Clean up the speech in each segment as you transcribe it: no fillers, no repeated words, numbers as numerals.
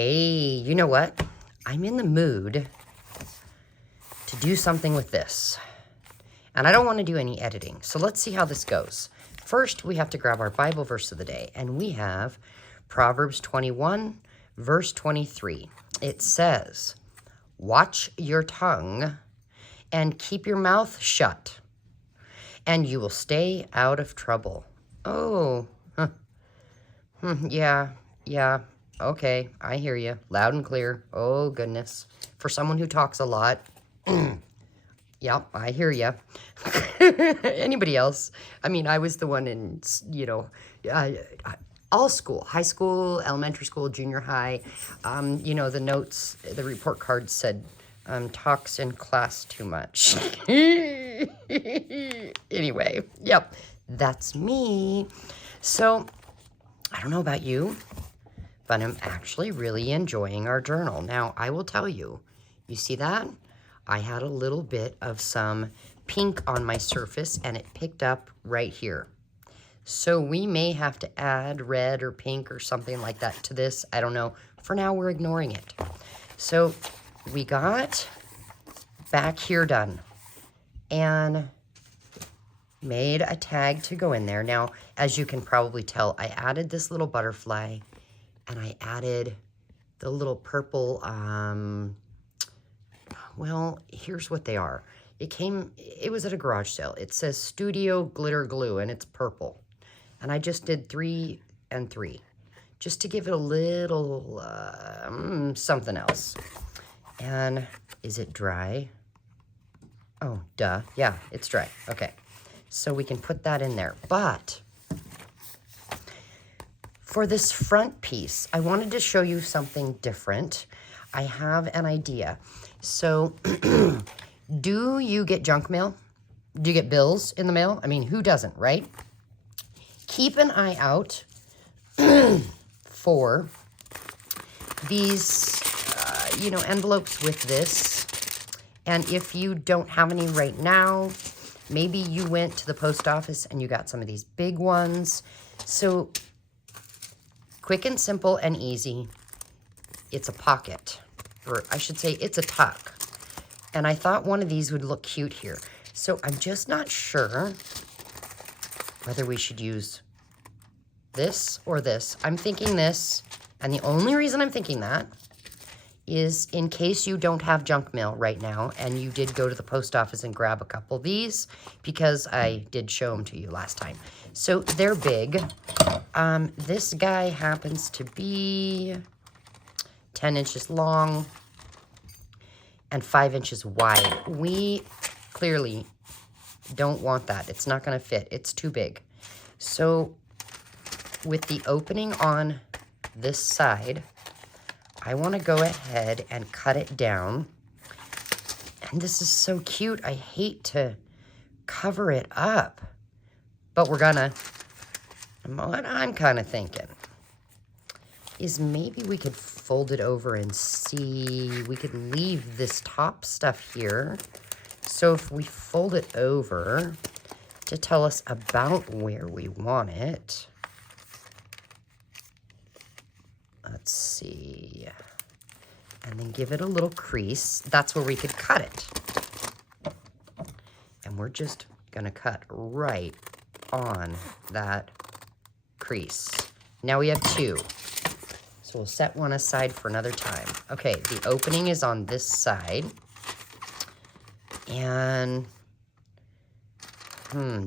Hey, you know what? I'm in the mood to do something with this. And I don't want to do any editing. So let's see how this goes. First, we have to grab our Bible verse of the day. And we have Proverbs 21, verse 23. It says, "Watch your tongue and keep your mouth shut, and you will stay out of trouble." Oh, yeah. Okay, I hear you. Loud and clear. Oh, goodness. For someone who talks a lot. Yep, I hear you. Anybody else? I mean, I was the one in, uh, all school, high school, elementary school, junior high. The notes, the report cards said, talks in class too much. Anyway, yep, that's me. So, I don't know about you, but I'm actually really enjoying our journal. Now, I will tell you, you see that? I had a little bit of some pink on my surface and it picked up right here. So we may have to add red or pink or something like that to this. I don't know. For now, we're ignoring it. So we got back here done and made a tag to go in there. Now, as you can probably tell, I added this little butterfly and I added the little purple, well, here's what they are. It was at a garage sale. It says Studio Glitter Glue and it's purple. And I just did 3 and 3 just to give it a little something else. And is it dry? Oh, duh. Yeah, it's dry. Okay. So we can put that in there. But for this front piece, I wanted to show you something different. I have an idea. So, do you get junk mail? Do you get bills in the mail? I mean, who doesn't, right? Keep an eye out for these, envelopes with this. And if you don't have any right now, maybe you went to the post office and you got some of these big ones. So, quick and simple and easy. It's a pocket, or I should say it's a tuck. And I thought one of these would look cute here. So I'm just not sure whether we should use this or this. I'm thinking this, and the only reason I'm thinking that is in case you don't have junk mail right now and you did go to the post office and grab a couple of these, because I did show them to you last time. So they're big. This guy happens to be 10 inches long and 5 inches wide. We clearly don't want that. It's not going to fit. It's too big. So with the opening on this side, I want to go ahead and cut it down. And this is so cute. I hate to cover it up, but we're gonna. What I'm kind of thinking is maybe we could fold it over and see. We could leave this top stuff here. So if we fold it over to tell us about where we want it. Let's see. And then give it a little crease. That's where we could cut it. And we're just gonna cut right on that crease. Now we have 2. So we'll set one aside for another time. Okay, the opening is on this side. And,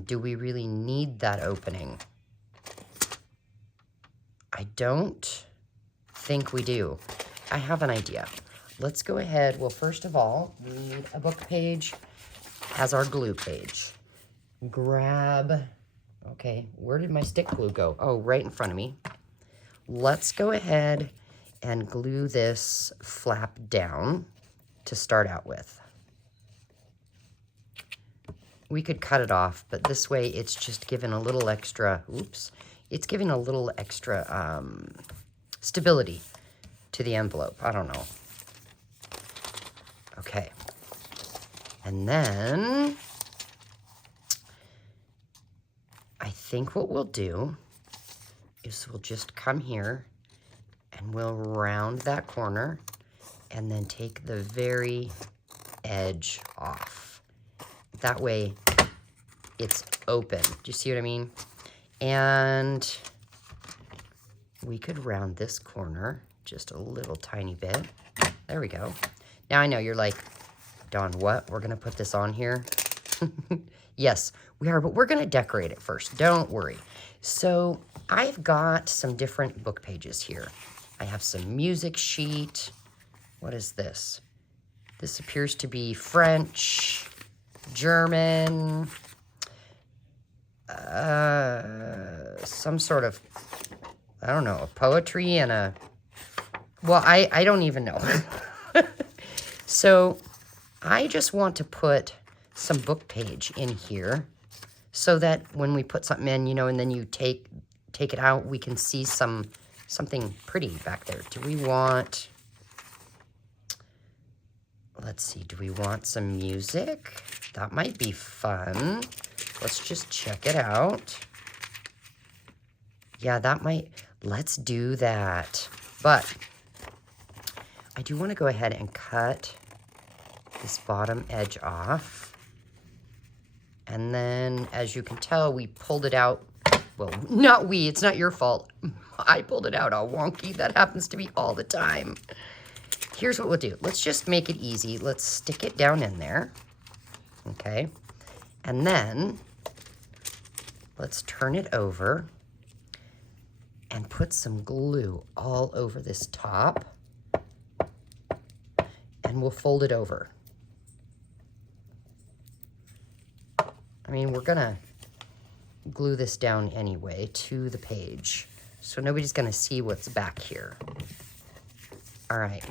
do we really need that opening? I don't think we do. I have an idea. Let's go ahead. Well, first of all, we need a book page as our glue page. Grab, okay, where did my stick glue go? Oh, right in front of me. Let's go ahead and glue this flap down to start out with. We could cut it off, but this way it's just giving a little extra, it's giving a little extra stability to the envelope. I don't know. Okay. And then I think what we'll do is we'll just come here And we'll round that corner and then take the very edge off. That way it's open. Do you see what I mean? And we could round this corner just a little tiny bit. There we go. Now I know you're like, Dawn, what? We're gonna put this on here? Yes, we are, but we're gonna decorate it first. Don't worry. So I've got some different book pages here. I have some music sheet. What is this? This appears to be French, German, some sort of, I don't know, a poetry and a, well, I don't even know. So I just want to put some book page in here so that when we put something in, you know, and then you take it out, we can see something pretty back there. Do we want, let's see, do we want some music? That might be fun. Let's just check it out. Yeah, that might, let's do that. But I do want to go ahead and cut this bottom edge off. And then, as you can tell, we pulled it out. Well, not we, it's not your fault. I pulled it out all wonky. That happens to me all the time. Here's what we'll do. Let's just make it easy. Let's stick it down in there. Okay. And then let's turn it over and put some glue all over this top. And we'll fold it over. I mean, we're gonna glue this down anyway to the page, so nobody's gonna see what's back here. All right,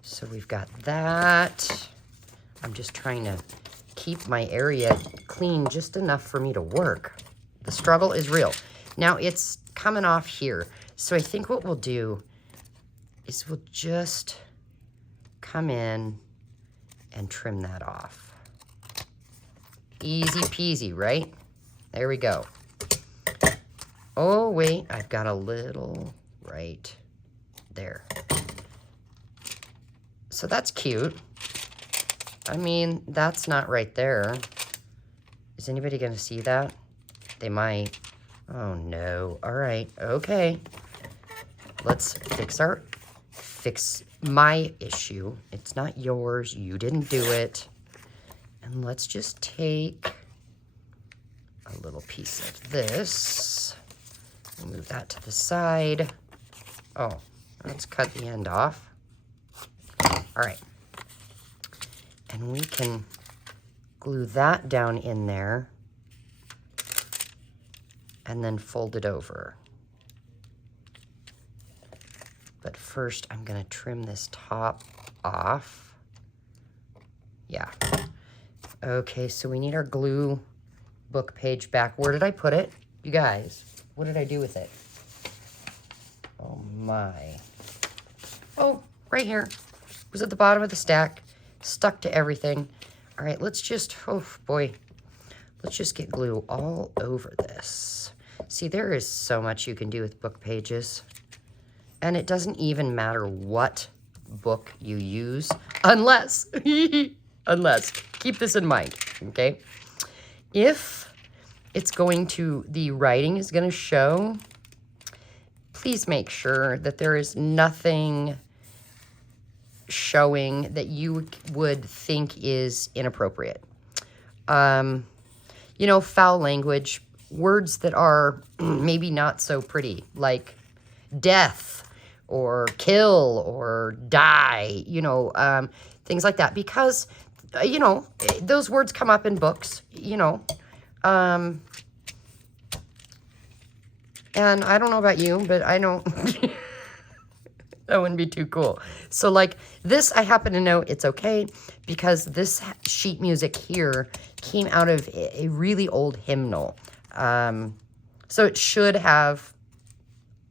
so we've got that. I'm just trying to keep my area clean just enough for me to work. The struggle is real. Now it's coming off here, so I think what we'll do is we'll just come in and trim that off. Easy peasy, right? There we go. Oh, wait, I've got a little right there. So that's cute. I mean, that's not right there. Is anybody going to see that? They might. Oh, no. All right. Okay. Let's fix my issue. It's not yours. You didn't do it. And let's just take a little piece of this. Move that to the side. Oh, let's cut the end off. All right. And we can glue that down in there and then fold it over. But first, I'm going to trim this top off. Yeah. Okay, so we need our glue book page back. Where did I put it? You guys, what did I do with it? Oh, my. Oh, right here. It was at the bottom of the stack. Stuck to everything. All right, let's just, oh, boy. Let's just get glue all over this. See, there is so much you can do with book pages. And it doesn't even matter what book you use, unless, keep this in mind, okay? If it's going to, the writing is going to show, please make sure that there is nothing showing that you would think is inappropriate. You know, foul language, words that are maybe not so pretty, like death or kill or die, you know, things like that. Because, you know, those words come up in books, you know. And I don't know about you, but I don't... That wouldn't be too cool. So, like, this, I happen to know it's okay because this sheet music here came out of a really old hymnal. So it should have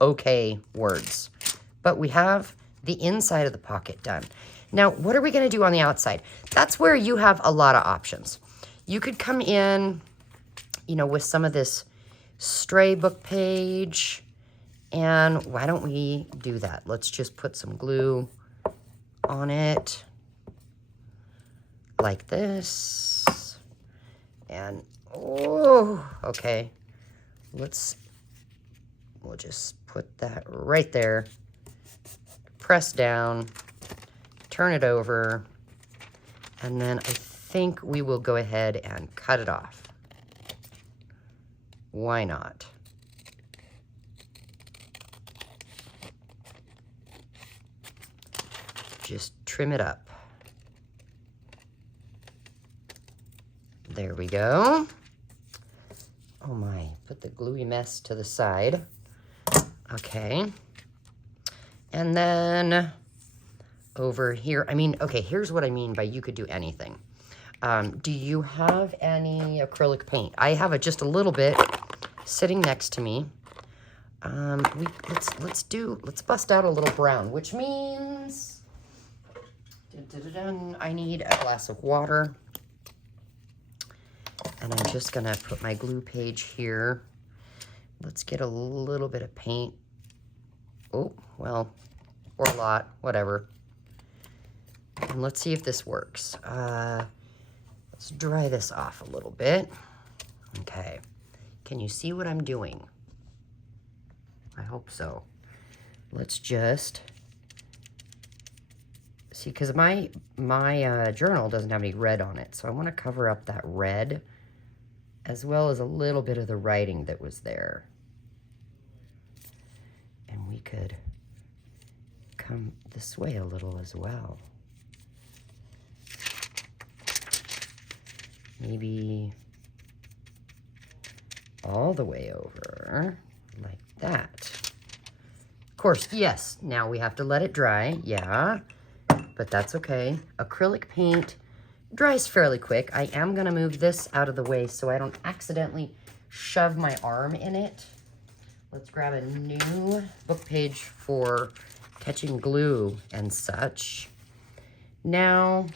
okay words. But we have the inside of the pocket done. Now, what are we going to do on the outside? That's where you have a lot of options. You could come in, you know, with some of this stray book page And why don't we do that? Let's just put some glue on it like this. And, oh, okay. We'll just put that right there. Press down, turn it over, and then I think we will go ahead and cut it off. Why not? Just trim it up. There we go. Oh my, put the gluey mess to the side. Okay. And then over here, okay, here's what I mean by you could do anything. Do you have any acrylic paint? I have just a little bit sitting next to me. Let's bust out a little brown, which means I need a glass of water. And I'm just gonna put my glue page here. Let's get a little bit of paint. Oh, well, or a lot, whatever. And let's see if this works. Let's dry this off a little bit. Okay, can you see what I'm doing? I hope so. Let's just see, because my journal doesn't have any red on it, so I want to cover up that red as well as a little bit of the writing that was there. And we could come this way a little as well. Maybe all the way over, like that. Of course, yes, now we have to let it dry, yeah, but that's okay. Acrylic paint dries fairly quick. I am gonna move this out of the way so I don't accidentally shove my arm in it. Let's grab a new book page for catching glue and such. Now,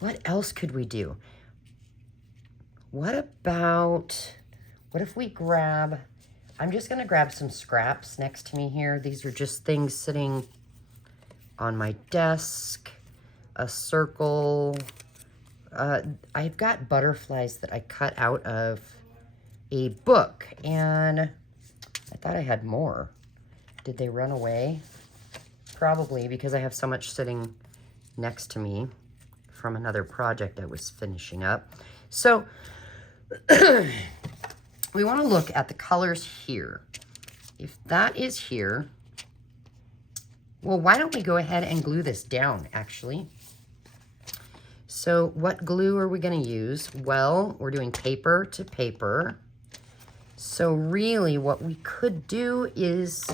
what else could we do? What if we grab, I'm just gonna grab some scraps next to me here. These are just things sitting on my desk. A circle. I've got butterflies that I cut out of a book, and I thought I had more. Did they run away? Probably, because I have so much sitting next to me from another project I was finishing up. So we want to look at the colors here. If that is here, well, why don't we go ahead and glue this down, actually? So what glue are we going to use? Well, we're doing paper to paper. So really what we could do is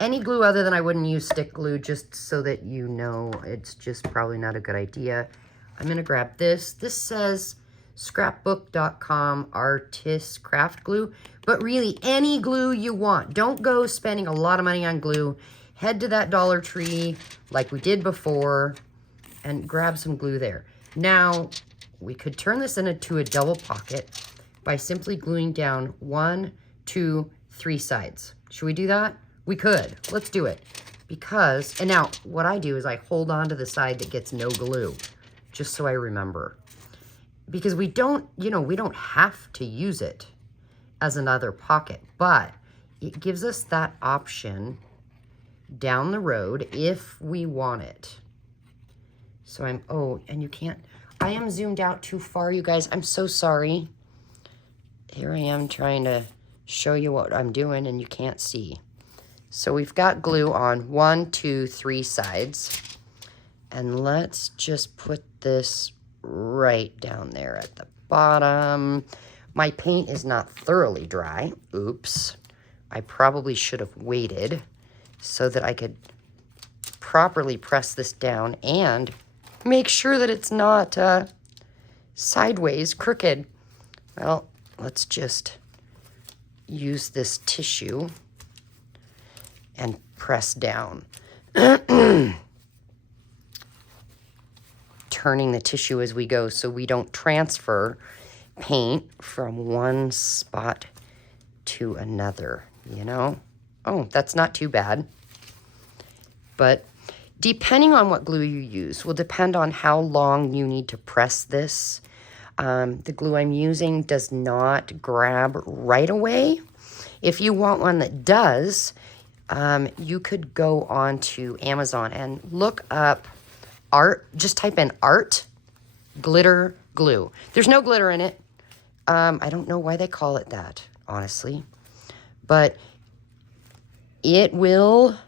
any glue other than I wouldn't use stick glue, just so that you know it's just probably not a good idea. I'm going to grab this. This says scrapbook.com artist craft glue, but really any glue you want. Don't go spending a lot of money on glue. Head to that Dollar Tree like we did before and grab some glue there. Now, we could turn this into a double pocket by simply gluing down 1, 2, 3 sides. Should we do that? We could. Let's do it. Because, and now what I do is I hold on to the side that gets no glue, just so I remember. Because we don't have to use it as another pocket, but it gives us that option down the road if we want it. So and you can't, I am zoomed out too far, you guys. I'm so sorry. Here I am trying to show you what I'm doing and you can't see. So we've got glue on 1, 2, 3 sides. And let's just put this right down there at the bottom. My paint is not thoroughly dry. Oops. I probably should have waited so that I could properly press this down and make sure that it's not sideways, crooked. Well, let's just use this tissue and press down. Turning the tissue as we go so we don't transfer paint from one spot to another. you know. Oh, that's not too bad. But depending on what glue you use will depend on how long you need to press this. The glue I'm using does not grab right away. If you want one that does, you could go on to Amazon and look up art. Just type in art glitter glue. There's no glitter in it. I don't know why they call it that, honestly. But it will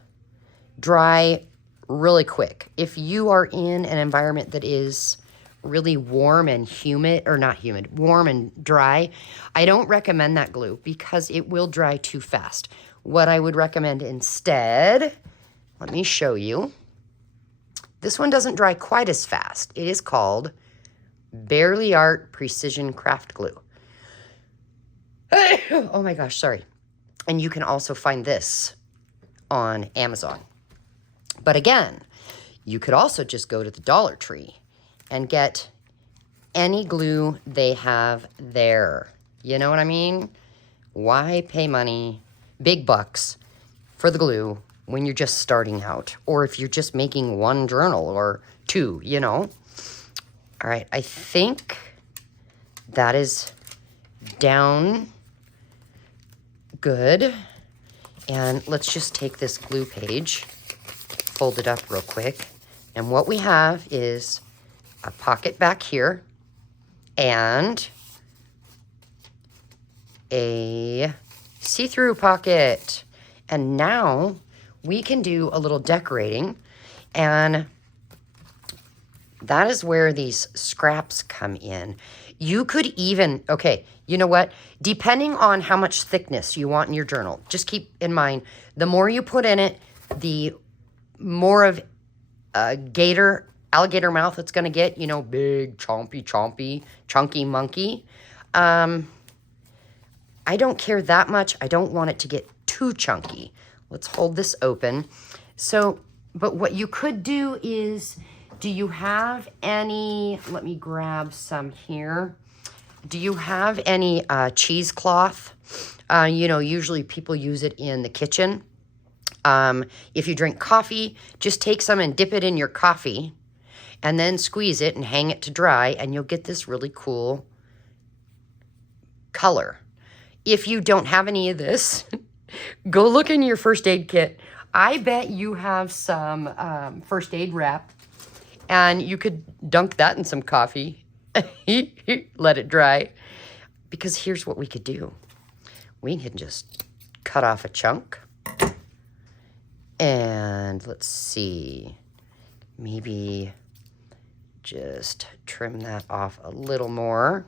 dry really quick. If you are in an environment that is really warm and humid, or not humid, warm and dry, I don't recommend that glue because it will dry too fast. What I would recommend instead, let me show you. This one doesn't dry quite as fast. It is called Bearly Art Precision Craft Glue. Oh my gosh, sorry. And you can also find this on Amazon. But again, you could also just go to the Dollar Tree and get any glue they have there. You know what I mean? Why pay money, big bucks, for the glue when you're just starting out? Or if you're just making one journal or two, you know? All right, I think that is down good. And let's just take this glue page, fold it up real quick. And what we have is a pocket back here and a see-through pocket. And now we can do a little decorating, and that is where these scraps come in. You could even, okay, you know what? Depending on how much thickness you want in your journal, just keep in mind, the more you put in it, the more of a alligator mouth it's going to get, you know, big, chompy, chunky monkey. I don't care that much. I don't want it to get too chunky. Let's hold this open. So, but what you could do is, do you have any, let me grab some here. Do you have any cheesecloth? You know, usually people use it in the kitchen. If you drink coffee, just take some and dip it in your coffee and then squeeze it and hang it to dry, and you'll get this really cool color. If you don't have any of this, go look in your first aid kit. I bet you have some first aid wrap, and you could dunk that in some coffee, let it dry. Because here's what we could do. We can just cut off a chunk. And let's see, maybe just trim that off a little more.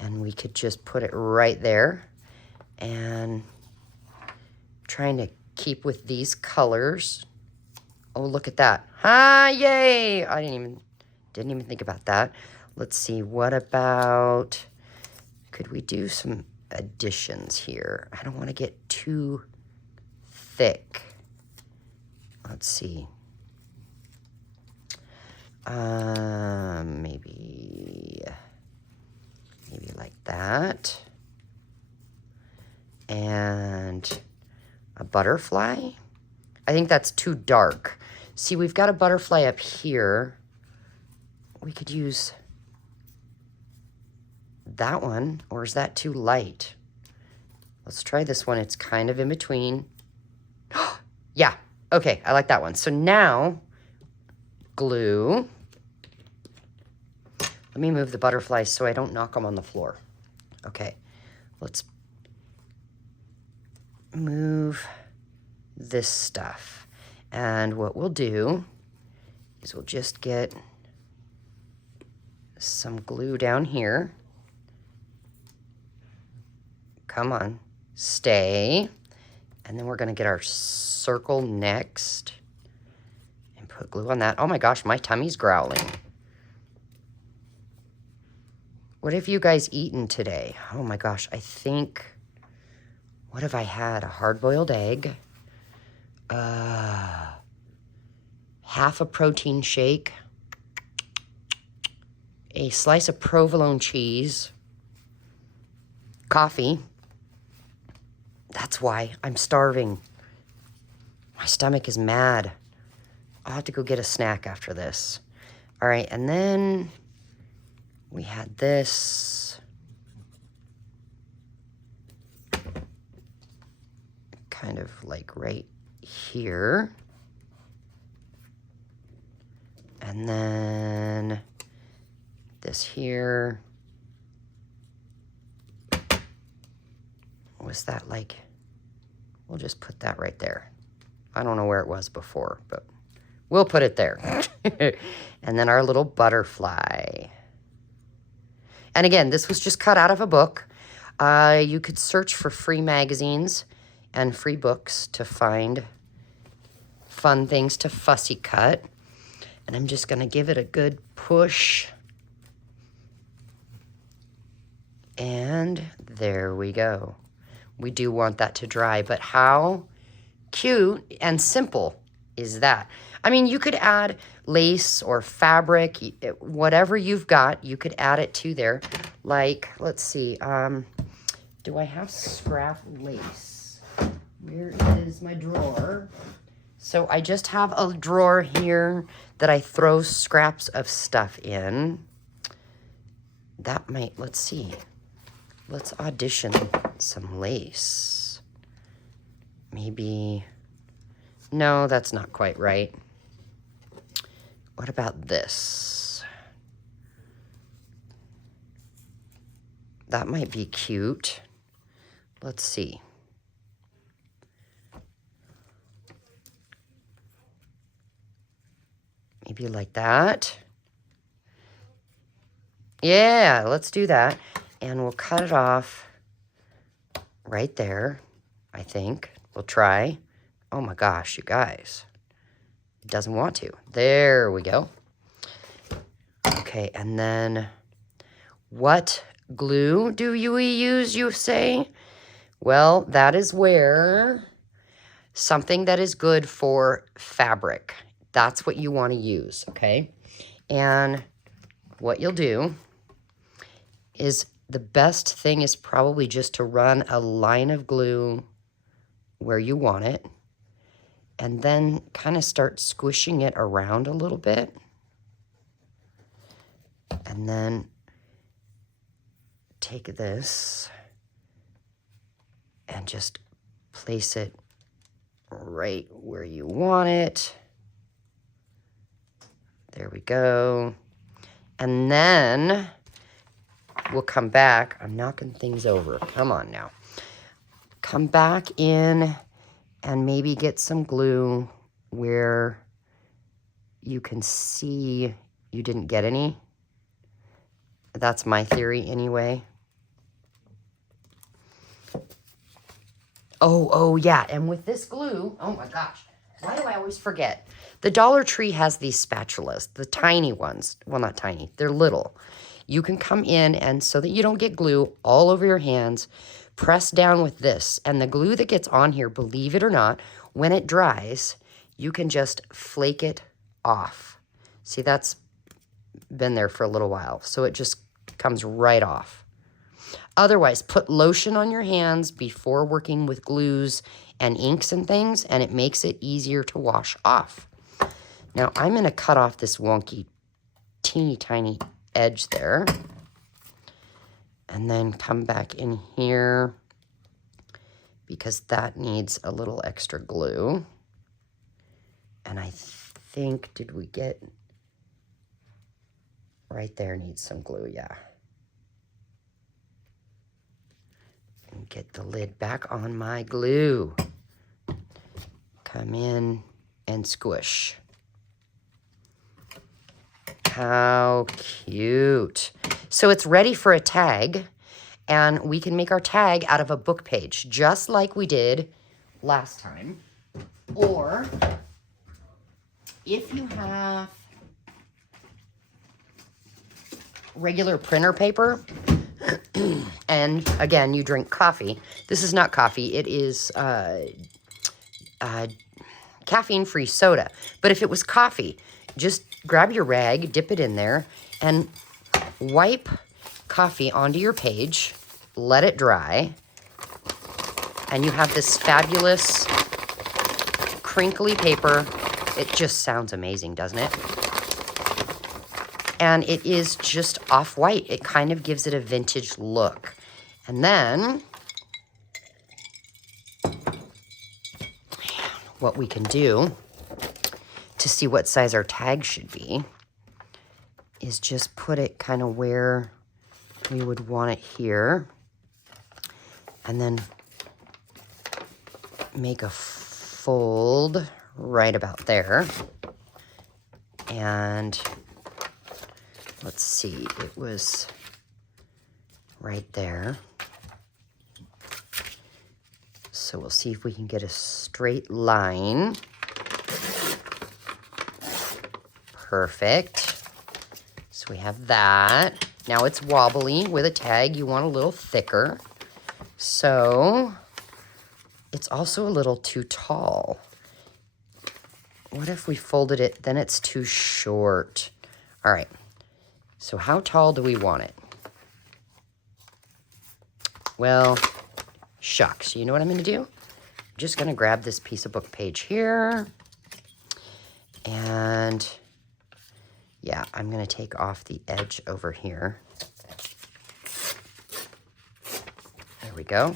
And we could just put it right there. And trying to keep with these colors. Oh, look at that. Ah, yay! I didn't even think about that. Let's see, what about, could we do some additions here? I don't want to get too thick. Let's see. Maybe like that. And a butterfly. I think that's too dark. See, we've got a butterfly up here. We could use that one, or is that too light? Let's try this one. It's kind of in between. Yeah, okay, I like that one. So now, glue. Let me move the butterflies so I don't knock them on the floor. Okay, let's move this stuff. And what we'll do is we'll just get some glue down here. Come on, stay. And then we're gonna get our circle next and put glue on that. Oh my gosh, my tummy's growling. What have you guys eaten today? Oh my gosh, I think, what have I had? A hard-boiled egg, half a protein shake, a slice of provolone cheese, coffee, That's why I'm starving. My stomach is mad. I'll have to go get a snack after this. All right, and then we had this. Kind of like right here. And then this here. Was that like, we'll just put that right there. I don't know where it was before, but we'll put it there. And then our little butterfly. And again, this was just cut out of a book. You could search for free magazines and free books to find fun things to fussy cut. And I'm just gonna give it a good push. And there we go. We do want that to dry, but how cute and simple is that? I mean, you could add lace or fabric, whatever you've got, you could add it to there. Like, let's see, do I have scrap lace? Where is my drawer? So I just have a drawer here that I throw scraps of stuff in. That might, let's see. Let's audition some lace. Maybe, no, that's not quite right. What about this? That might be cute. Let's see. Maybe like that. Yeah, let's do that. And we'll cut it off right there, I think. We'll try. Oh my gosh, you guys. It doesn't want to. There we go. Okay, and then what glue do you use, you say? Well, that is where something that is good for fabric. That's what you want to use, okay? And what you'll do is the best thing is probably just to run a line of glue where you want it and then kind of start squishing it around a little bit. And then take this and just place it right where you want it. There we go. And then we'll come back. I'm knocking things over. Come on now. Come back in and maybe get some glue where you can see you didn't get any. That's my theory anyway. Oh yeah, and with this glue, oh my gosh, why do I always forget? The Dollar Tree has these spatulas, the tiny ones. Well, not tiny, they're little. You can come in and so that you don't get glue all over your hands, press down with this. And the glue that gets on here, believe it or not, when it dries, you can just flake it off. See, that's been there for a little while, so it just comes right off. Otherwise, put lotion on your hands before working with glues and inks and things, and it makes it easier to wash off. Now, I'm going to cut off this wonky, teeny tiny edge there. And then come back in here because that needs a little extra glue. And I think, did we get, right there needs some glue, yeah. And get the lid back on my glue. Come in and squish. How cute. So it's ready for a tag, and we can make our tag out of a book page, just like we did last time. Or if you have regular printer paper, and again, you drink coffee. This is not coffee. It is caffeine-free soda. But if it was coffee, just grab your rag, dip it in there, and wipe coffee onto your page. Let it dry. And you have this fabulous crinkly paper. It just sounds amazing, doesn't it? And it is just off-white. It kind of gives it a vintage look. And then what we can do to see what size our tag should be is just put it kind of where we would want it here. And then make a fold right about there. And let's see, it was right there. So we'll see if we can get a straight line. Perfect. So we have that. Now it's wobbly. With a tag, you want a little thicker. So it's also a little too tall. What if we folded it, then it's too short? All right. So how tall do we want it? Well, shucks. You know what I'm going to do? I'm just going to grab this piece of book page here. And yeah, I'm going to take off the edge over here. There we go.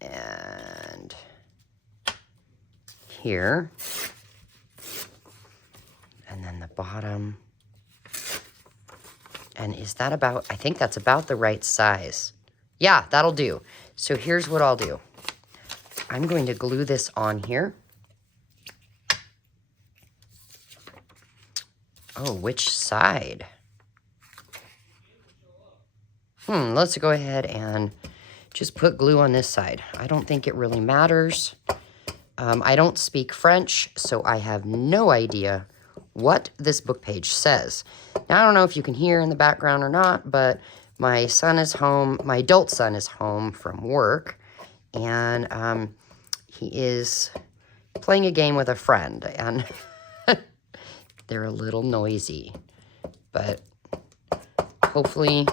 And here. And then the bottom. And is that about, I think that's about the right size. Yeah, that'll do. So here's what I'll do. I'm going to glue this on here. Oh, which side? Let's go ahead and just put glue on this side. I don't think it really matters. I don't speak French, so I have no idea what this book page says. Now, I don't know if you can hear in the background or not, but my son is home. My adult son is home from work, and he is playing a game with a friend, and they're a little noisy, but hopefully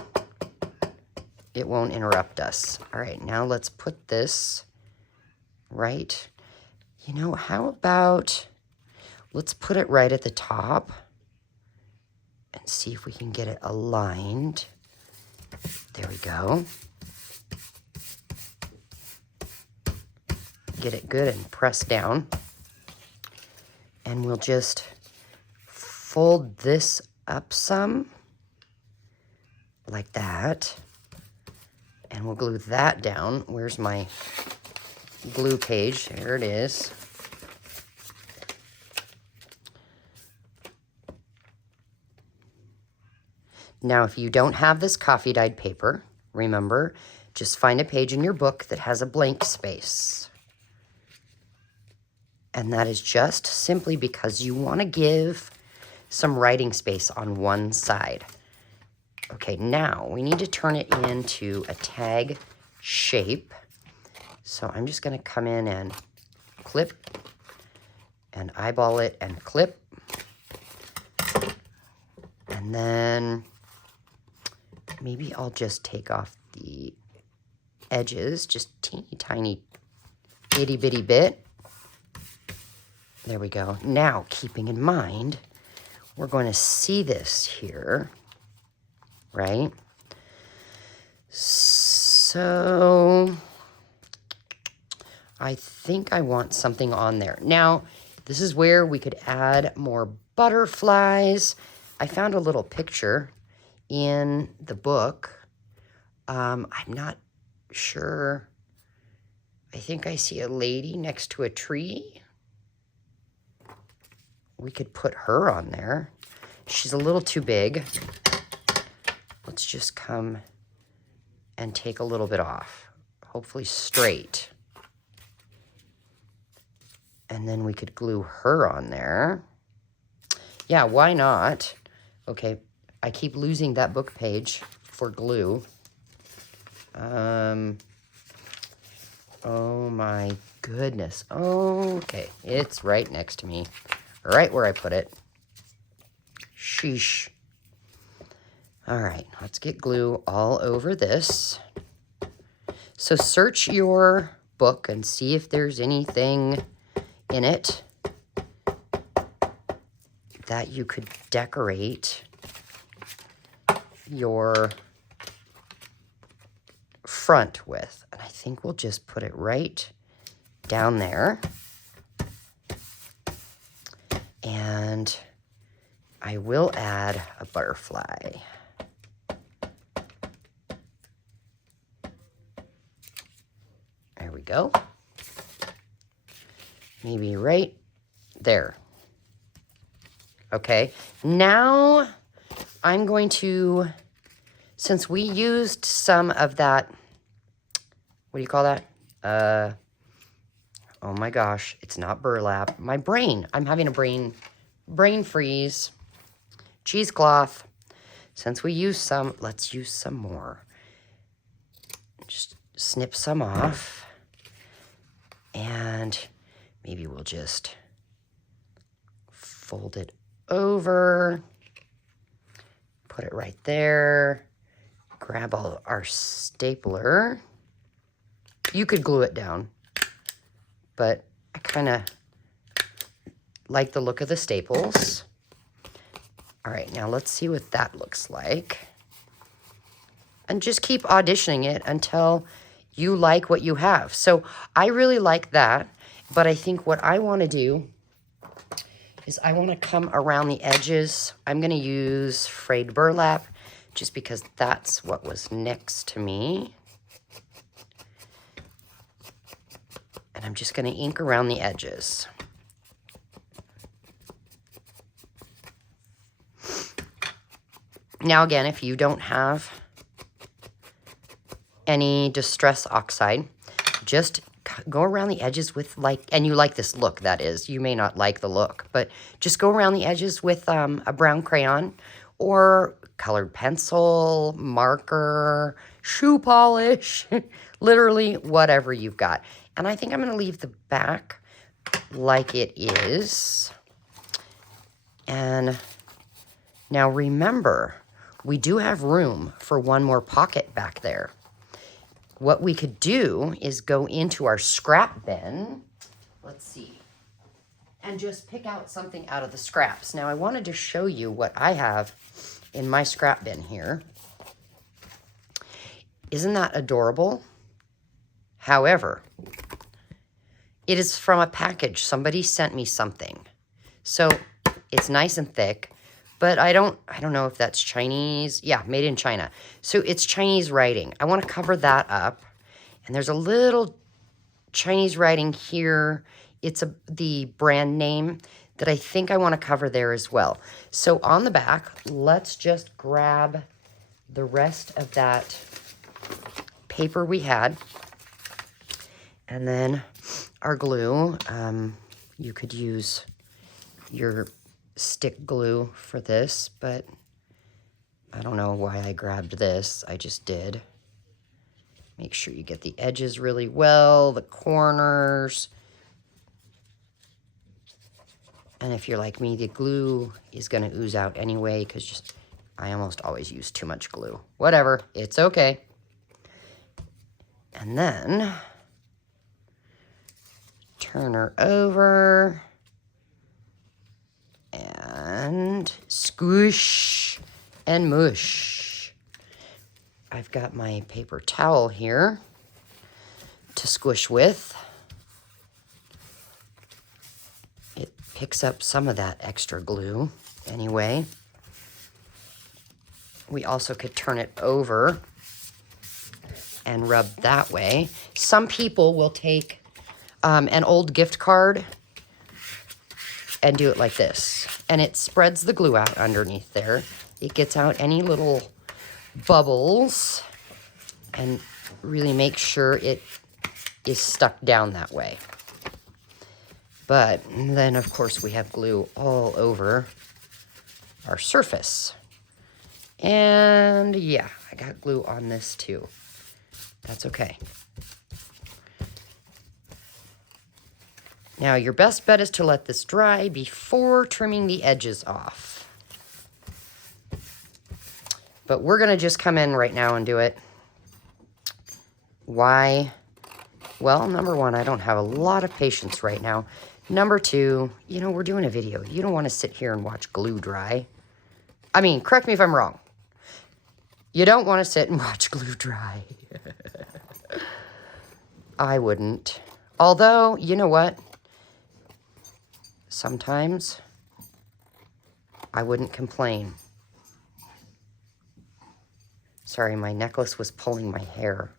it won't interrupt us. All right, now let's put this right. You know, how about let's put it right at the top and see if we can get it aligned. There we go. Get it good and press down. And we'll just fold this up some, like that. And we'll glue that down. Where's my glue page? There it is. Now, if you don't have this coffee dyed paper, remember, just find a page in your book that has a blank space. And that is just simply because you want to give some writing space on one side. Okay, now we need to turn it into a tag shape. So I'm just going to come in and clip and eyeball it and clip. And then maybe I'll just take off the edges, just teeny tiny itty bitty bit. There we go. Now, keeping in mind, we're going to see this here, right? So I think I want something on there. Now, this is where we could add more butterflies. I found a little picture in the book. I'm not sure. I think I see a lady next to a tree. We could put her on there. She's a little too big. Let's just come and take a little bit off. Hopefully straight. And then we could glue her on there. Yeah, why not? Okay, I keep losing that book page for glue. Oh my goodness. Okay, it's right next to me. Right where I put it. Sheesh. All right, let's get glue all over this. So search your book and see if there's anything in it that you could decorate your front with. And I think we'll just put it right down there. And I will add a butterfly. There we go. Maybe right there. Okay, now I'm going to, since we used some of that, what do you call that? Oh my gosh, it's not burlap. My brain, I'm having a brain freeze. Cheesecloth. Since we used some, let's use some more. Just snip some off. And maybe we'll just fold it over. Put it right there. Grab our stapler. You could glue it down, but I kind of like the look of the staples. All right, now let's see what that looks like. And just keep auditioning it until you like what you have. So I really like that, but I think what I want to do is I want to come around the edges. I'm going to use frayed burlap just because that's what was next to me. And I'm just going to ink around the edges. Now again, if you don't have any Distress Oxide, just go around the edges with and you like this look, that is. You may not like the look, but just go around the edges with a brown crayon or colored pencil, marker, shoe polish, literally whatever you've got. And I think I'm going to leave the back like it is. And now remember, we do have room for one more pocket back there. What we could do is go into our scrap bin. Let's see. And just pick out something out of the scraps. Now, I wanted to show you what I have in my scrap bin here. Isn't that adorable? However, it is from a package. Somebody sent me something. So it's nice and thick, but I don't know if that's Chinese. Yeah, made in China. So it's Chinese writing. I want to cover that up. And there's a little Chinese writing here. It's the brand name that I think I want to cover there as well. So on the back, let's just grab the rest of that paper we had. And then our glue. You could use your stick glue for this, but I don't know why I grabbed this. I just did. Make sure you get the edges really well, the corners. And if you're like me, the glue is going to ooze out anyway because I almost always use too much glue. Whatever, it's okay. And then turn her over and squish and mush. I've got my paper towel here to squish with. It picks up some of that extra glue anyway. We also could turn it over and rub that way. Some people will take an old gift card and do it like this. And it spreads the glue out underneath there. It gets out any little bubbles and really makes sure it is stuck down that way. But then, of course, we have glue all over our surface. And yeah, I got glue on this too. That's okay. Now, your best bet is to let this dry before trimming the edges off. But we're going to just come in right now and do it. Why? Well, number one, I don't have a lot of patience right now. Number two, you know, we're doing a video. You don't want to sit here and watch glue dry. I mean, correct me if I'm wrong. You don't want to sit and watch glue dry. I wouldn't. Although, you know what? Sometimes I wouldn't complain. Sorry, my necklace was pulling my hair.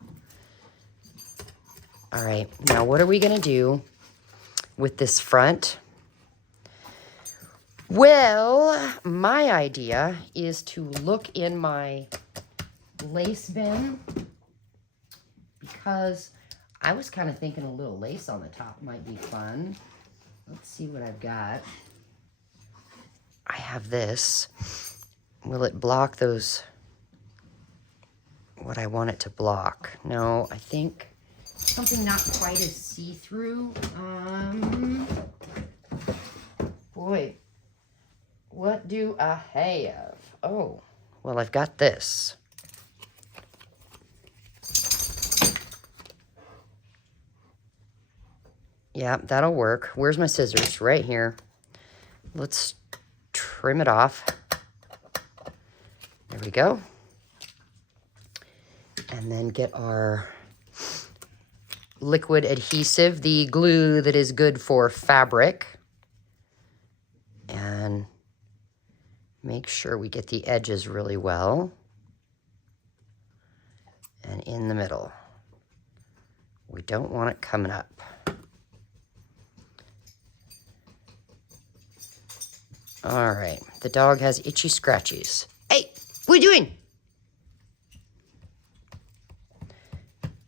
All right, now what are we gonna do with this front? Well, my idea is to look in my lace bin because I was kind of thinking a little lace on the top might be fun. Let's see what I've got. I have this. Will it block those, what I want it to block? No, I think something not quite as see-through. Boy, what do I have? Oh, well, I've got this. Yeah, that'll work. Where's my scissors? Right here. Let's trim it off. There we go. And then get our liquid adhesive, the glue that is good for fabric. And make sure we get the edges really well. And in the middle. We don't want it coming up. All right, the dog has itchy scratchies. Hey, what are you doing?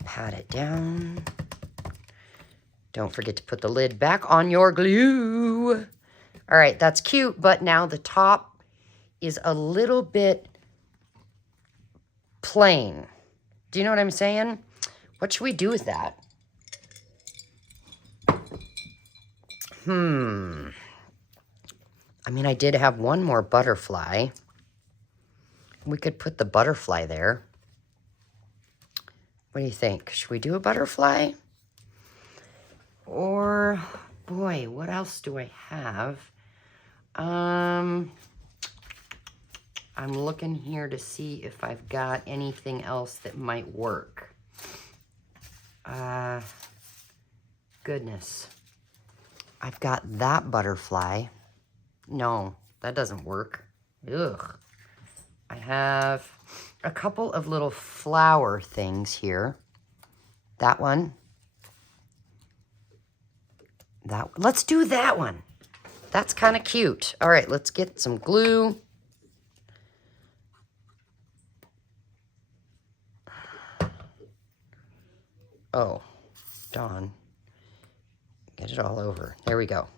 Pat it down. Don't forget to put the lid back on your glue. All right, that's cute, but now the top is a little bit plain. Do you know what I'm saying? What should we do with that? I mean, I did have one more butterfly. We could put the butterfly there. What do you think? Should we do a butterfly? Or, boy, what else do I have? I'm looking here to see if I've got anything else that might work. Goodness. I've got that butterfly. No, that doesn't work. Ugh. I have a couple of little flower things here. That one. Let's do that one. That's kind of cute. All right, let's get some glue. Oh, Dawn. Get it all over. There we go.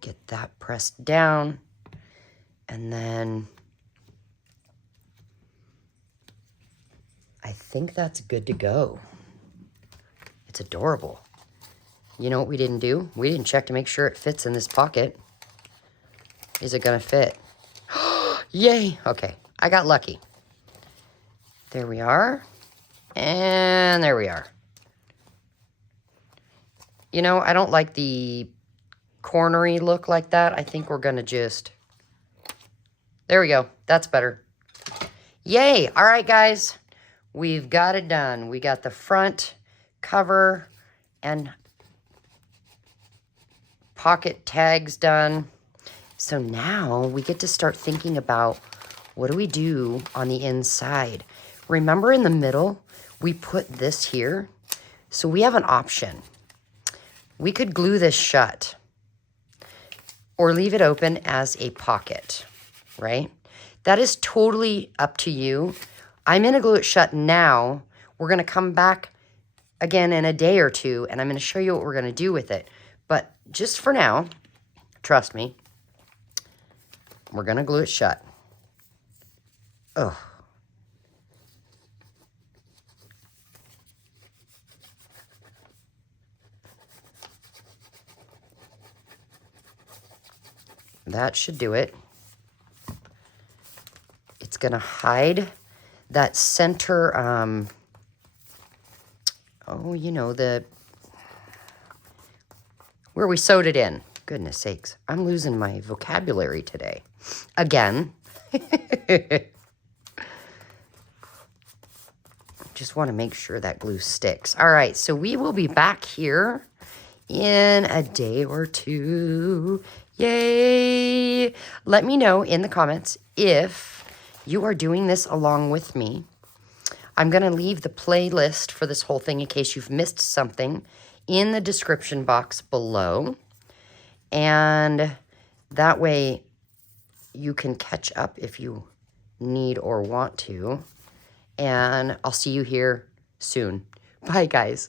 Get that pressed down. And then I think that's good to go. It's adorable. You know what we didn't do? We didn't check to make sure it fits in this pocket. Is it gonna fit? Yay! Okay, I got lucky. There we are. And there we are. You know, I don't like the cornery look like that. I think we're gonna just... There we go. That's better. Yay! All right, guys. We've got it done. We got the front cover and pocket tags done. So now we get to start thinking about what do we do on the inside. Remember in the middle, we put this here. So we have an option. We could glue this shut or leave it open as a pocket, right? That is totally up to you. I'm gonna glue it shut now. We're gonna come back again in a day or two, and I'm gonna show you what we're gonna do with it. But just for now, trust me, we're gonna glue it shut. Oh. That should do it. It's gonna hide that center, oh, you know, where we sewed it in. Goodness sakes, I'm losing my vocabulary today. Again. Just want to make sure that glue sticks. All right, so we will be back here in a day or two. Yay! Let me know in the comments if you are doing this along with me. I'm going to leave the playlist for this whole thing in case you've missed something in the description box below. And that way you can catch up if you need or want to. And I'll see you here soon. Bye, guys.